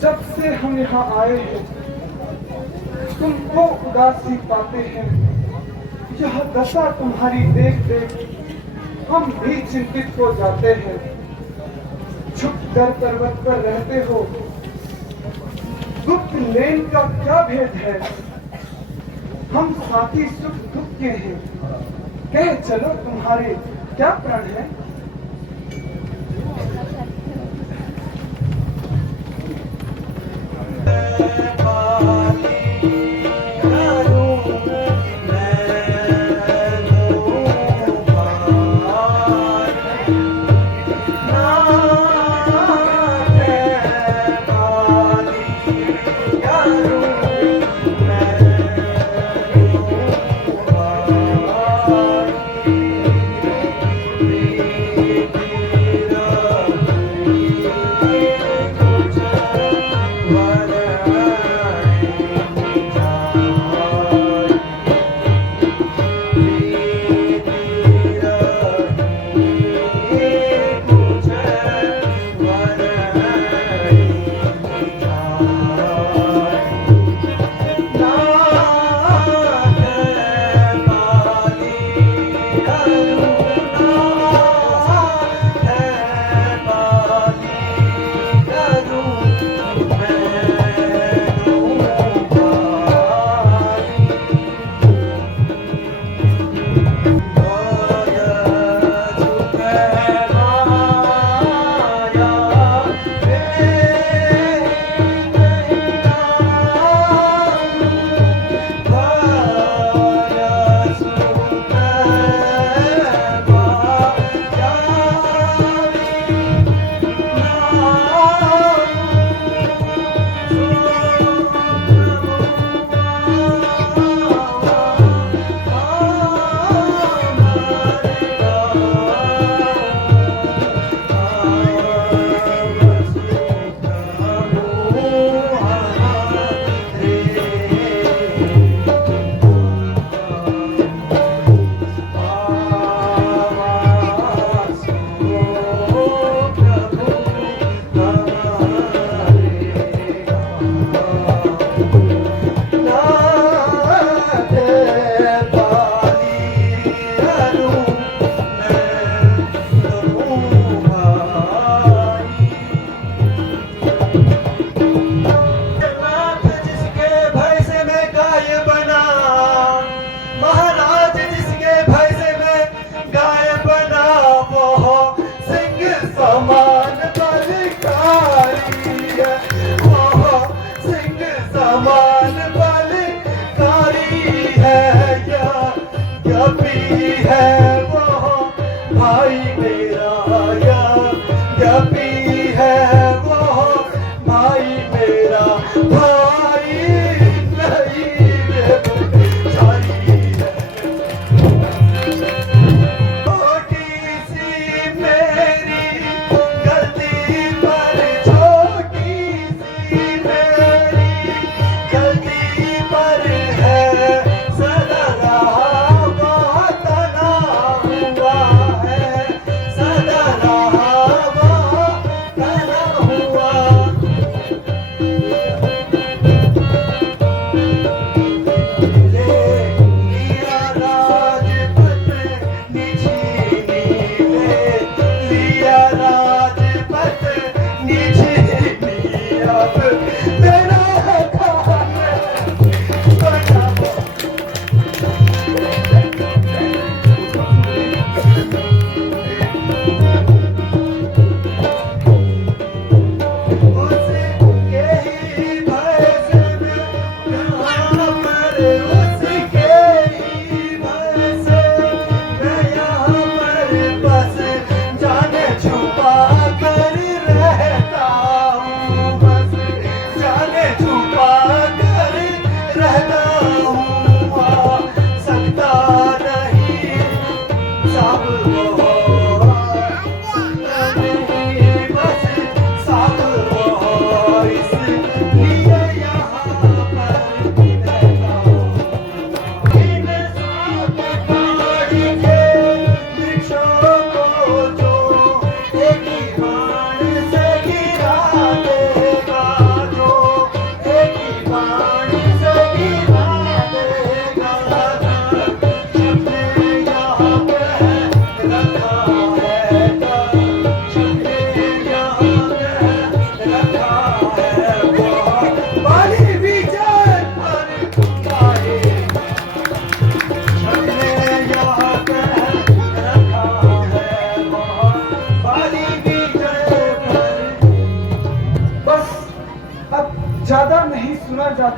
जब से हम यहाँ आए हैं तुमको उदासी पाते हैं। यह दशा तुम्हारी देख देख हम भी चिंतित हो जाते हैं। छुप कर पर्वत पर रहते हो, गुप्त लेन का क्या भेद है। हम साथी सुख दुख के हैं, कह चलो तुम्हारे क्या प्रण है।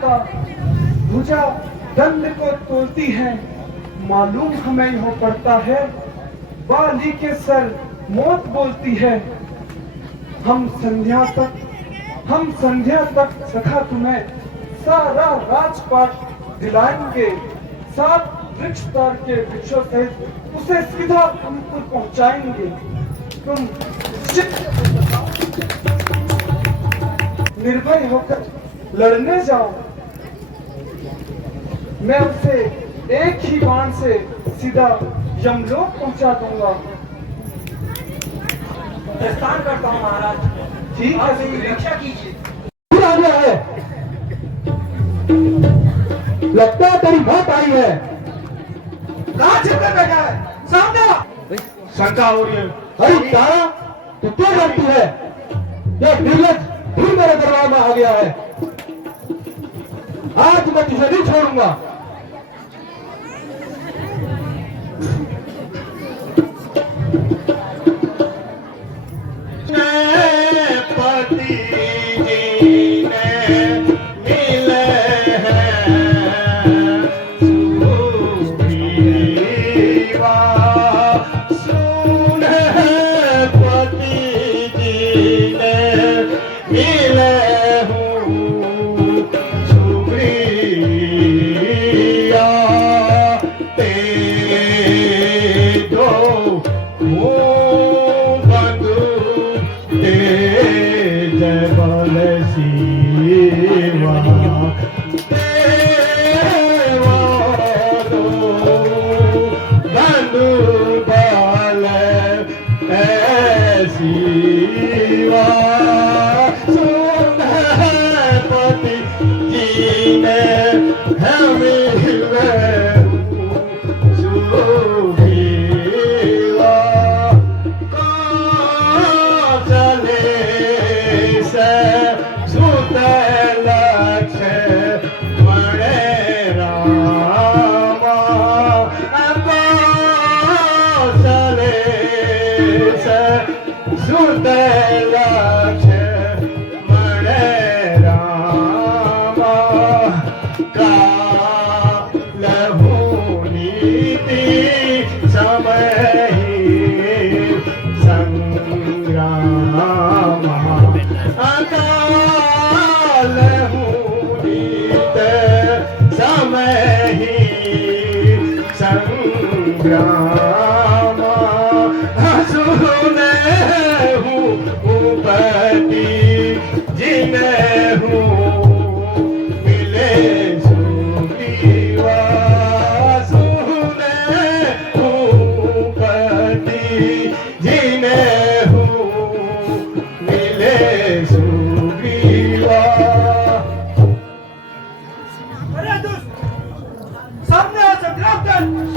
का भुजा दंड को तोलती है, मालूम हमें यह पड़ता है, बाली के सर मौत बोलती है। हम संध्या तक सखा तुम्हें सारा राजपाट दिलाएंगे, 7 वृक्ष तार के वृक्षों से उसे सीधा अंकुर पहुंचाएंगे। तुम निर्भय होकर लड़ने जाओ, मैं उसे एक ही बाण से सीधा यमलोक पहुंचा दूंगा। प्रस्थान करता हूँ महाराज। ठीक है, आप मेरी रक्षा कीजिए। आ गया है, लगता है तेरी मौत आई है। कहाँ छिपकर बैठा है? सामने शंका हो रही है। अरे तारा, तू क्या करती है? यह नीरज फिर मेरे दरबार में आ गया है। आज मैं तुझे नहीं छोड़ूंगा।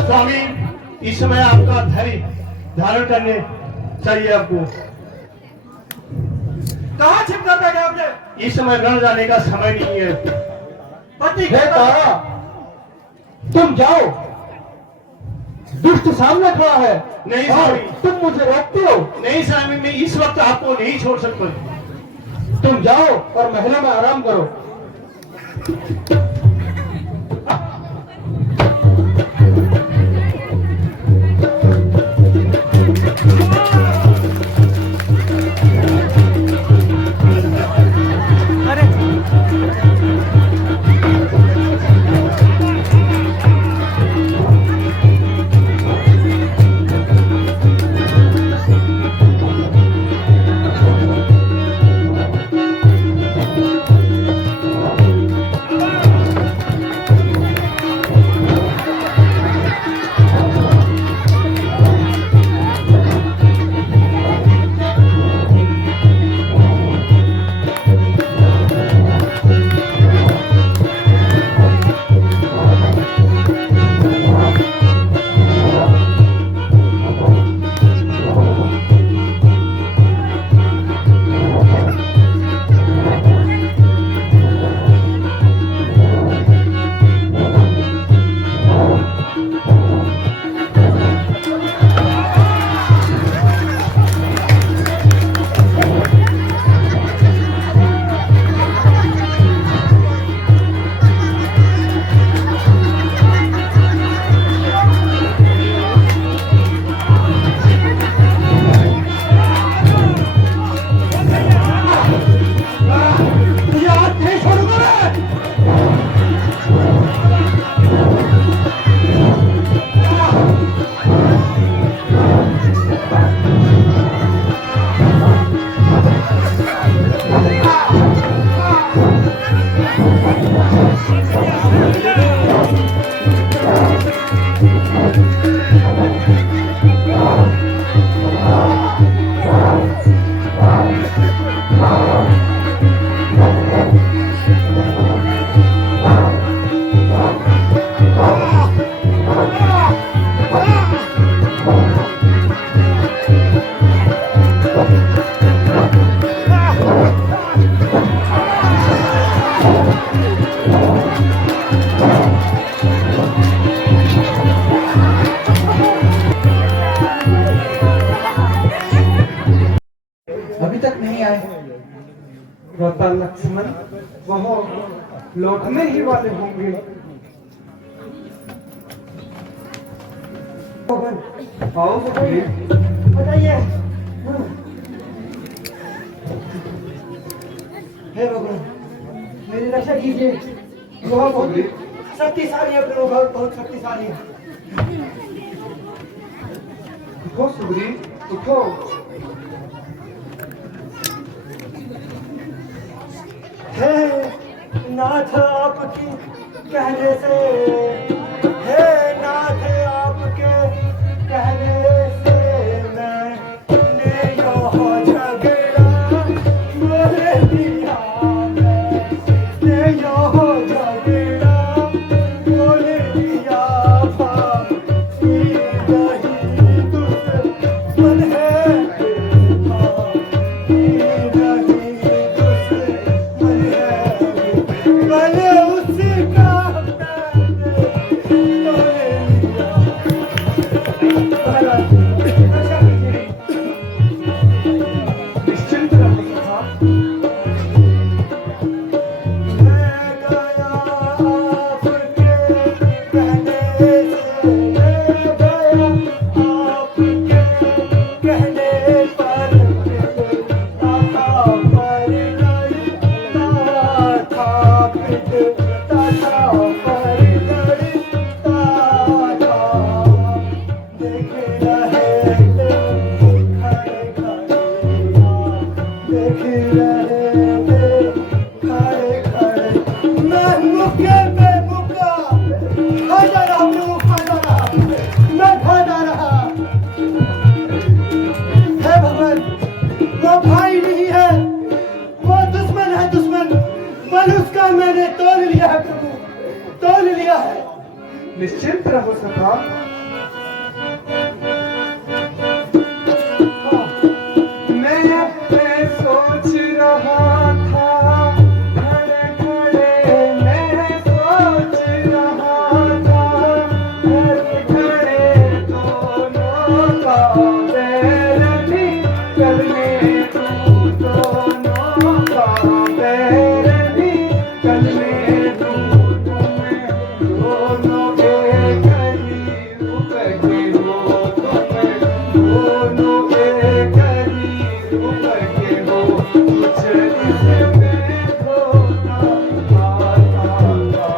स्वामी, इस समय आपका धैर्य धारण करने चाहिए। आपको कहाँ छिपकर बैठे आपने? इस समय रण जाने का समय नहीं है। पति हे तारा, तुम जाओ, दुष्ट सामने खड़ा है। नहीं और स्वामी। तुम मुझे रोकते हो। नहीं स्वामी, मैं इस वक्त आपको नहीं छोड़ सकता। तुम जाओ और महलों में आराम करो। लक्ष्मण वह लौटने ही वाले होंगे। आओ सुग्रीव। बताइए। हे भगवान, मेरी रक्षा कीजिए। वह सुग्रीव शक्तिशाली है प्रभु, बहुत शक्तिशाली है। उठो सुग्रीव, उठो। हे नाथ आपकी कहने से, हे नाथ आपके कहने से मैंने यह झगड़ा मोल दिया, मैंने यह झगड़ा मोल दिया। भाई नहीं दुश्मन है, भाई नहीं दुश्मन है, भले उसका निश्चिंत रहो सखा। उसका मैंने तोड़ लिया है प्रभु, तोड़ लिया है। निश्चिंत रहो सखा। मैं सोच रहा था खड़े खड़े, मैं सोच रहा था खड़े खड़े दोनों का बैरनी करने दूं, दोनों का बैरनी करने दूं। तुम्हें दोनों के करीब बैठे हो, तुम्हें दोनों के करीब बैठे हो। कुछ इसमें धोखा आता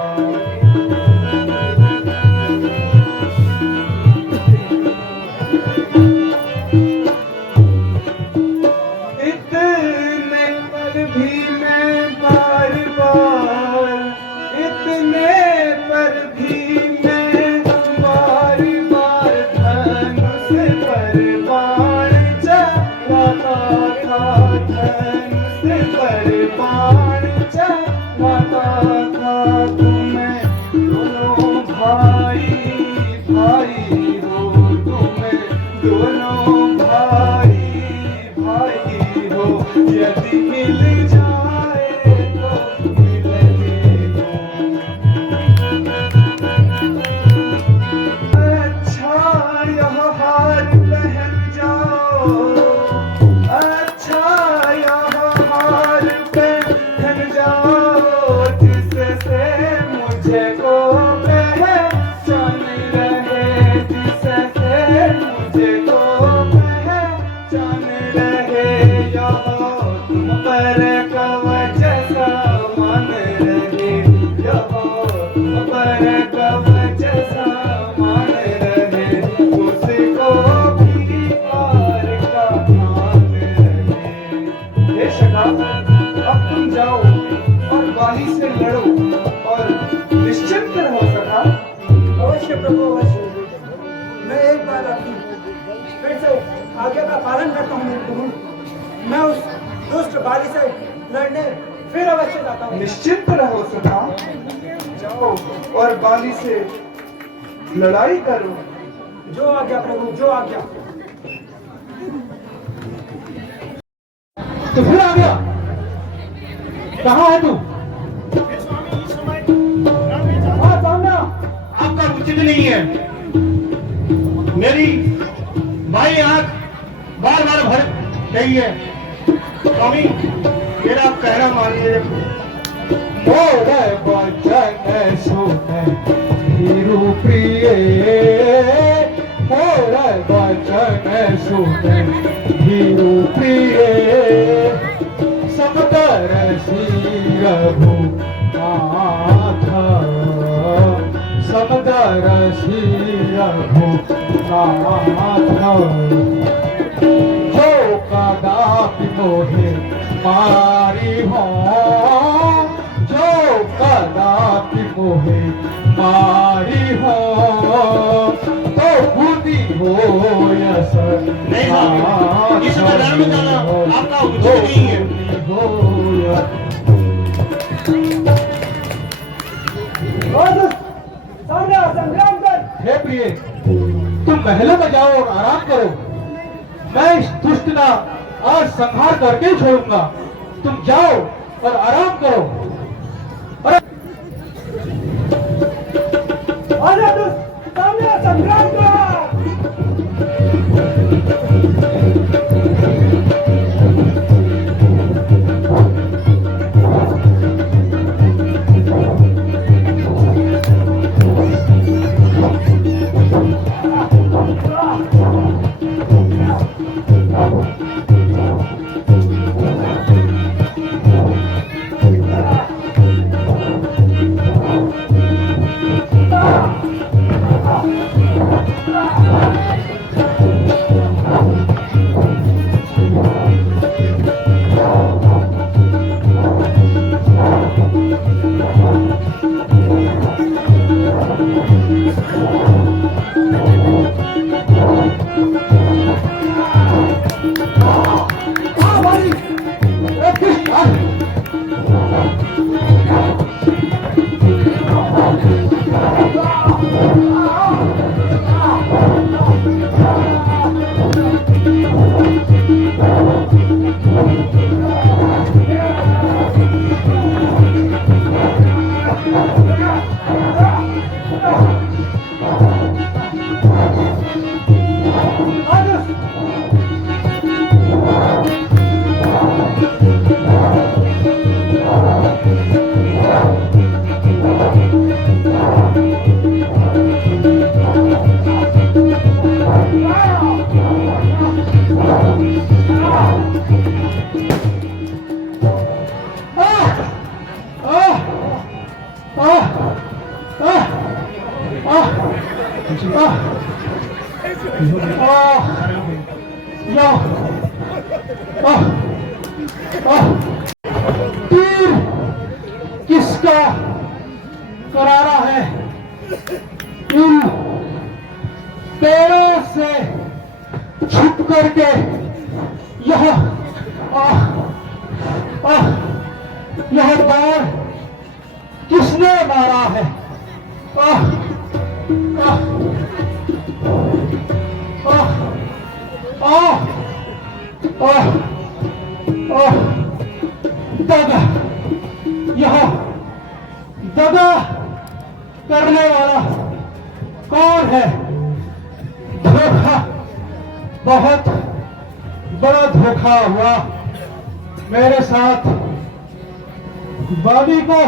इतने पर भी मैं बार बार, इतने पर भी मैं बार बार धनुष पर बाण चलाता था, धनुष पर बाण चलाता था। तुम्हें दोनों भाई भाई हो, तुम्हें दोनों भाई भाई हो। यदि मिल जाए तो मिलने दो। अच्छा यह हार पहन जाओ, अच्छा यह हार पहन जाओ, जिससे मुझे को पहचान रहे, जिससे मुझे को पहचान रहे। यह तुम पर कवच समान रहे, यह तुम पर कवच समान रहे। उसको भी पार का ध्यान रहे। हे शका, अब तुम जाओ और बाली से लड़ो और निश्चिंत रहो सखा। अवश्य प्रभु, अवश्य। मैं एक बार अपनी फिर से आज्ञा का पालन करता हूँ मेरे प्रभु। मैं उस दुष्ट बाली से लड़ने फिर अवश्य जाता हूँ। निश्चिंत रहो सखा, जाओ और बाली से लड़ाई करो। जो आज्ञा प्रभु, जो आज्ञा। तो फिर आ गया, कहाँ है तू? हाँ सामने। आपका उचित नहीं है। मेरी बाई आंख बार बार भर रही है। स्वामी, मेरा कहना मानिए। मोर वचन सुन धीरु प्रिय, मोर वचन सुन धीरु प्रिय, समदर रघुनाथ, समदर रघुनाथ, जो कदापि मोहे मारी हो, जो कदापि मोहे मारी हो, तो बुद्धि हो यस नहीं साहब, इस मैदान में जाना आपका उचित नहीं है। सामने आओ, संग्राम कर। हे प्रिय, तुम महलों में जाओ और आराम करो। मैं इस दुष्ट का आज संहार करके ही छोड़ूंगा। तुम जाओ और आराम करो। अरे आजा दुष्ट, सामने आओ, संग्राम कर। तीर किसका करारा है? इन पेड़ों से छुप करके यह यह बाण किसने मारा है? दगा, यह दगा करने वाला कौन है? धोखा, बहुत बड़ा धोखा हुआ मेरे साथ। बाबी को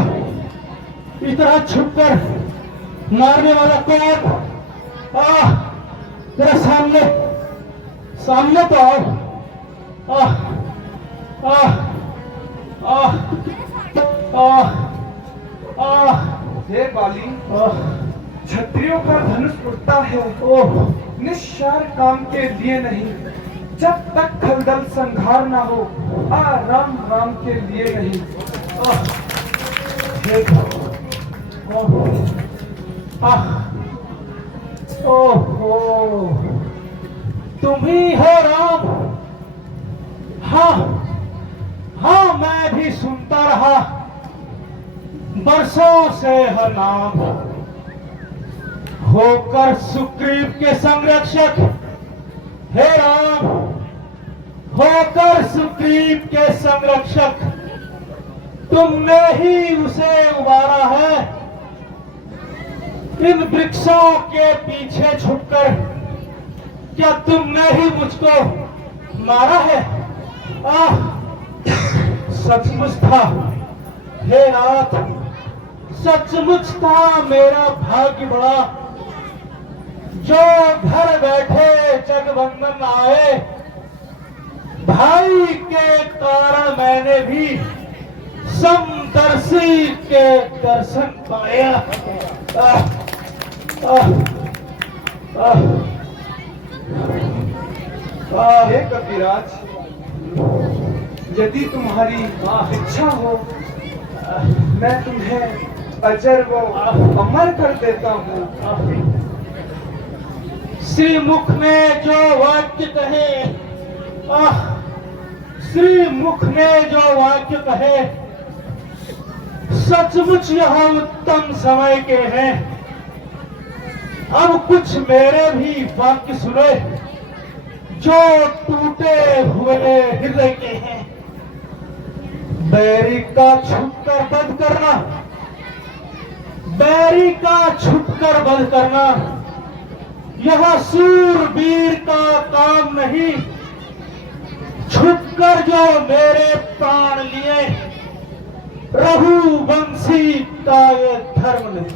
इतना छुपकर मारने वाला कौन? तेरा सामने सामने तो आओ। हे बाली, क्षत्रियों का धनुष उड़ता है निस्सार काम के लिए नहीं। जब तक खलदल संहार ना हो, राम राम के लिए नहीं। ओहो, तुम ही हो राम? हाँ हाँ, मैं भी सुनता रहा बरसों से है नाम। होकर सुग्रीव के संरक्षक हे राम, होकर सुग्रीव के संरक्षक तुमने ही उसे उबारा है। इन वृक्षों के पीछे छुपकर क्या तुमने ही मुझको मारा है? सचमुच था, हे नाथ, सचमुच था मेरा भाग्य बड़ा, जो घर बैठे जगबंधन आए। भाई के कारण मैंने भी समदर्शी के दर्शन पाया। हे कविराज, यदि तुम्हारी इच्छा हो, मैं तुम्हें अजर व अमर कर देता हूँ। श्री मुख ने जो वाक्य कहे, श्री मुख ने जो वाक्य कहे, सचमुच यह उत्तम समय के हैं। अब कुछ मेरे भी वाक्य सुने, जो टूटे हुए हृदय के हैं। बैरी का छुपकर बंद करना, बैरी का छुपकर बंद करना, यह सूरवीर का काम नहीं। छुपकर जो मेरे प्राण लिए, रघुवंशी का ये धर्म नहीं।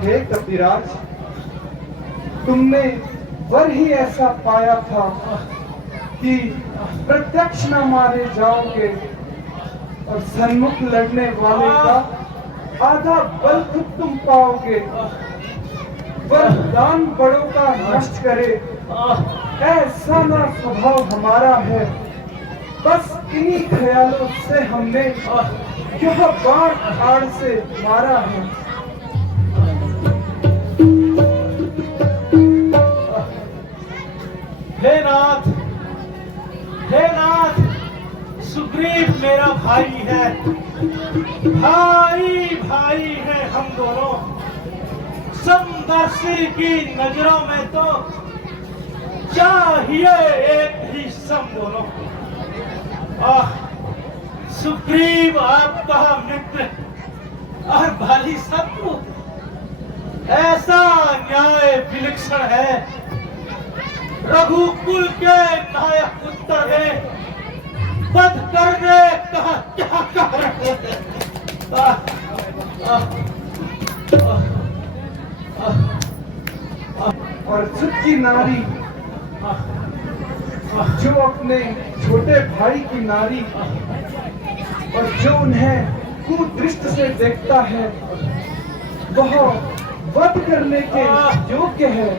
हे कविराज, तुमने वर ही ऐसा पाया था कि प्रत्यक्ष न मारे जाओगे और सन्मुख लड़ने वाले का आधा बल खुद तुम पाओगे। वरदान बड़ों का नष्ट करे, ऐसा ना स्वभाव हमारा है। बस इन्हीं ख्यालों से हमने यह बाण आड़ से मारा है। हे नाथ, हे नाथ, सुग्रीव मेरा भाई है, भाई भाई है हम दोनों। समदर्शी की नजरों में तो चाहिए एक ही सम दोनों। सुग्रीव आपका मित्र और भाली शत्रु, ऐसा न्याय विलक्षण है। रघुकुल के नायक उत्तर ने वध करने का क्या कारण है? और सच्ची नारी जो अपने छोटे भाई की नारी और जो उन्हें कुदृष्टि से देखता है, वह वध करने के योग्य है।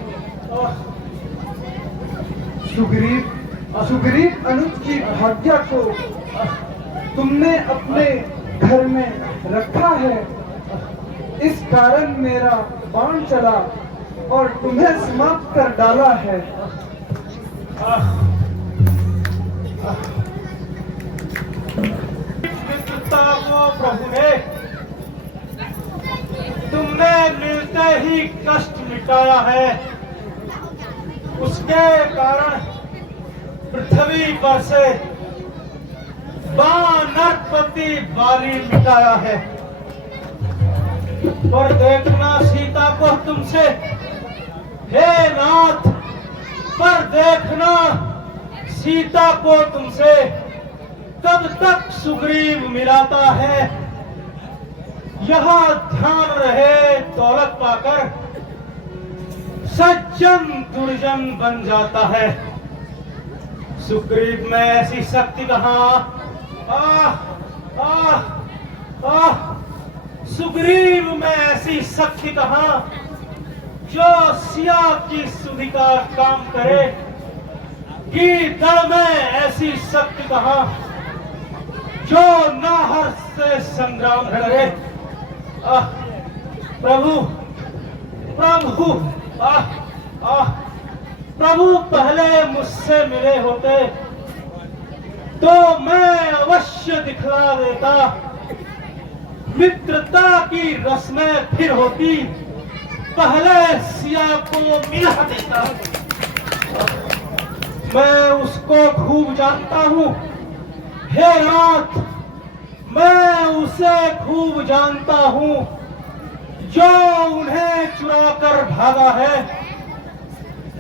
सुग्रीव अनुज की भाग्य को तुमने अपने घर में रखा है, इस कारण मेरा बाण चला और तुम्हें समाप्त कर डाला है। मित्रता को प्रभु ने तुमने मिलते ही कष्ट मिटाया है, उसके कारण पृथ्वी पर से वानरपति बाली मिटाया है। पर देखना सीता को तुमसे, हे नाथ, पर देखना सीता को तुमसे कब तक सुग्रीव मिलाता है। यह ध्यान रहे, दौलत पाकर सज्जन दुर्जन बन जाता है। सुग्रीव में ऐसी शक्ति कहाँ? सुग्रीव में ऐसी शक्ति कहाँ जो सिया की सुधि का काम करे? कि दल में ऐसी शक्ति कहाँ जो नाहर से संग्राम करे? प्रभु प्रभु प्रभु पहले मुझसे मिले होते तो मैं अवश्य दिखला देता, मित्रता की रस्में फिर होती, पहले सिया को मिला देता। मैं उसको खूब जानता हूँ, हे नाथ, मैं उसे खूब जानता हूँ जो उन्हें चुरा कर भागा है।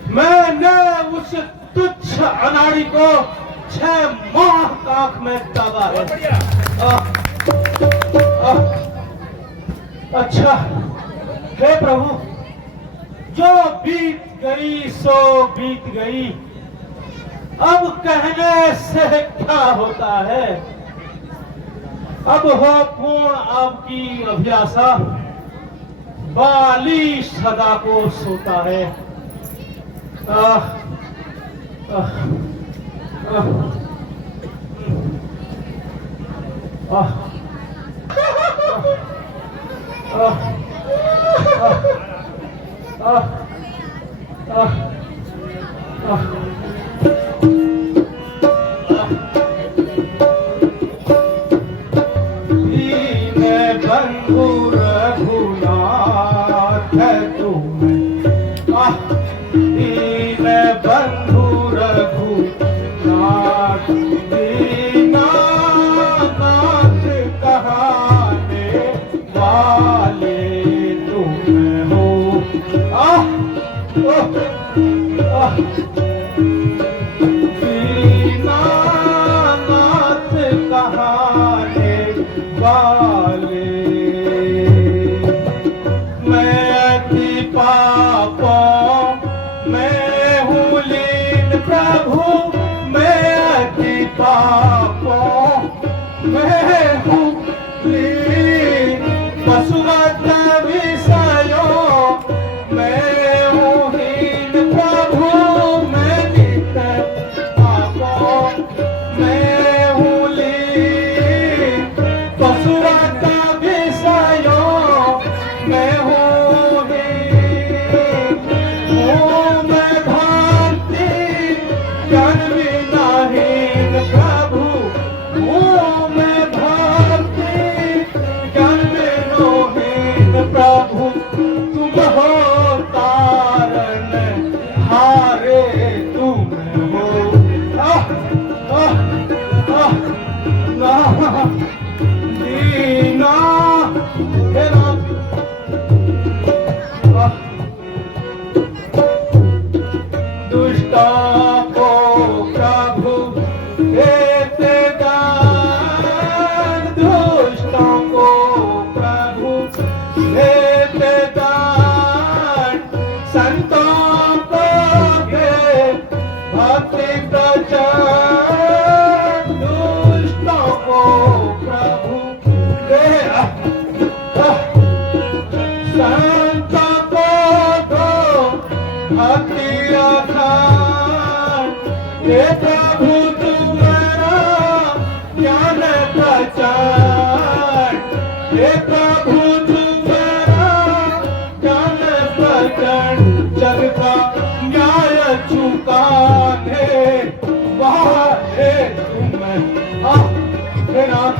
मैंने उस तुच्छ अनाड़ी को 6 माह का आंख में दागा है। अच्छा हे प्रभु, जो बीत गई सो बीत गई, अब कहने से क्या होता है। अब हो पूर्ण आपकी अभिलाषा, बाली सदा को सोता है। आह, आह, आह, आह, आह, आह, आह, आह, दीन बंधु रघुनाथ तुम्हें, आह, दीन बंधु रघुनाथ, दीनानाथ कहाने वाले तुम हो। आह, ओह, आह, दीनानाथ कहाने वाले, मैं अति पापों मैं हूँ लीन प्रभु, मैं अति पापों मैं हूँ लीन, पशुवत विषयों मैं हूँ हीन प्रभु, मैं नित्य पापों मैं हूँ लीन, पशुवत विषयों मैं हूँ हीन, हूँ मैं भांति ज्ञान विनाहीन प्रभु, हूँ मैं भांति ज्ञान विनाहीन प्रभु, तुम हो तारन हारे तुम हो। आह, आह, आह, आह, दीना हे नाथ, आह, दुष्टों को प्रभु देते दान, दुष्टों को प्रभु देते दान, संतों को दे भक्ति प्रचार, दुष्टों को प्रभु दे संतों को दो भक्ति अखान, हे प्रभु तुम्हारा ज्ञान प्रचार, हे प्रभु तुम्हारा ज्ञान प्रचार, जग का न्याय चुकाने वाले तुम। आह, हे नाथ,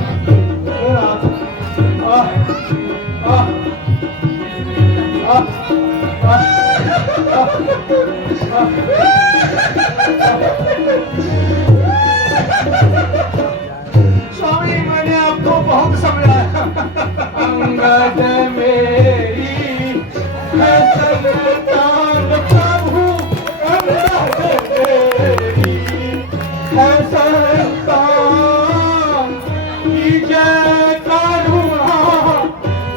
हे नाथ, आह, आह, आह, आह, स्वामी मैंने आपको बहुत समझाया। अंगद मेरी है संतान प्रभु, अंगद मेरी है संतान, की जय करुणा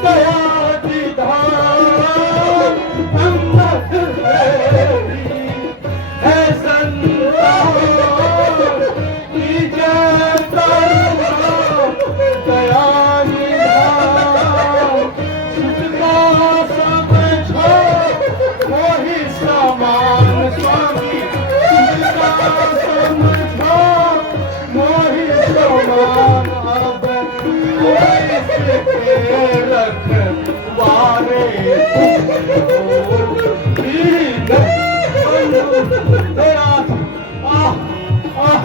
दया निधान, अंगद मेरी है संतान, की जय करुणा दया निधान, सुखदा समझो मोहि समान स्वामी, सुखदा समझो मोहि समान, अब कोई से रखवारे तुम हो। दीन बंधु तेरा आह, आह, आह,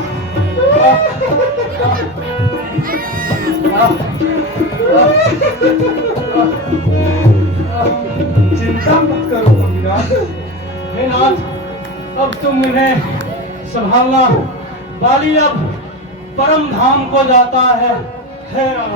चिंता मत करो कबीराज। हे नाथ, अब तुम इन्हें संभालना, बाली अब परम धाम को जाता है। हे राम,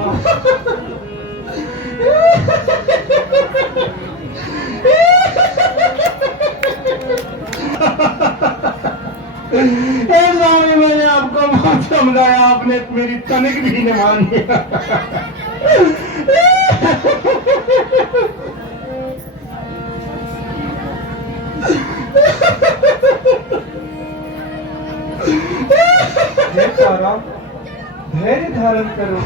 हे स्वामी मैंने आपको बहुत समझाया आपने, मेरी तनिक भी नहीं मानी। हे तारा, धैर्य धारण करो।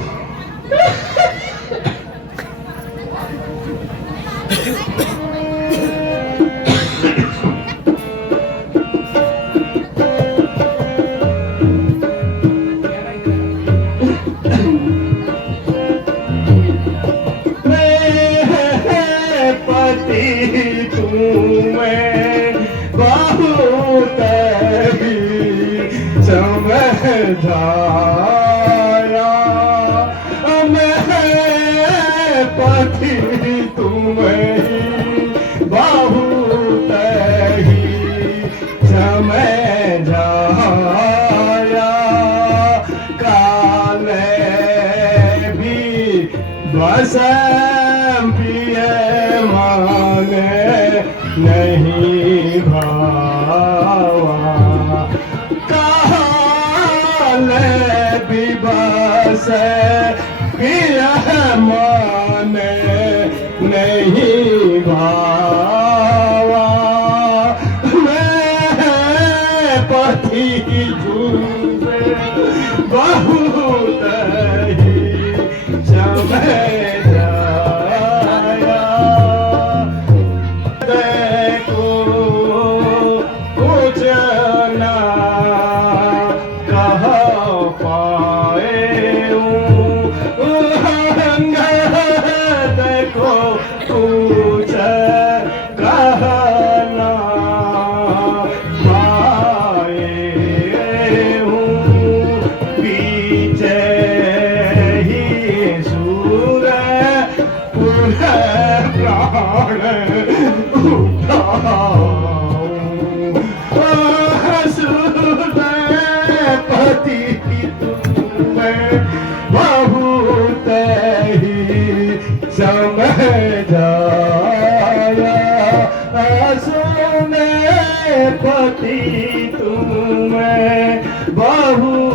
समझाया मैं पति तुम्हें बहुत ही समझाया, काले भी बस पिए माने नहीं भावा, दिवस पिया माने नहीं भावा, मैं पति तुझे बहुत ही समझाया, देखो कुछ ना पति तुम्हें बहुत ही समझाया, सुने पति तुम्हें बहुत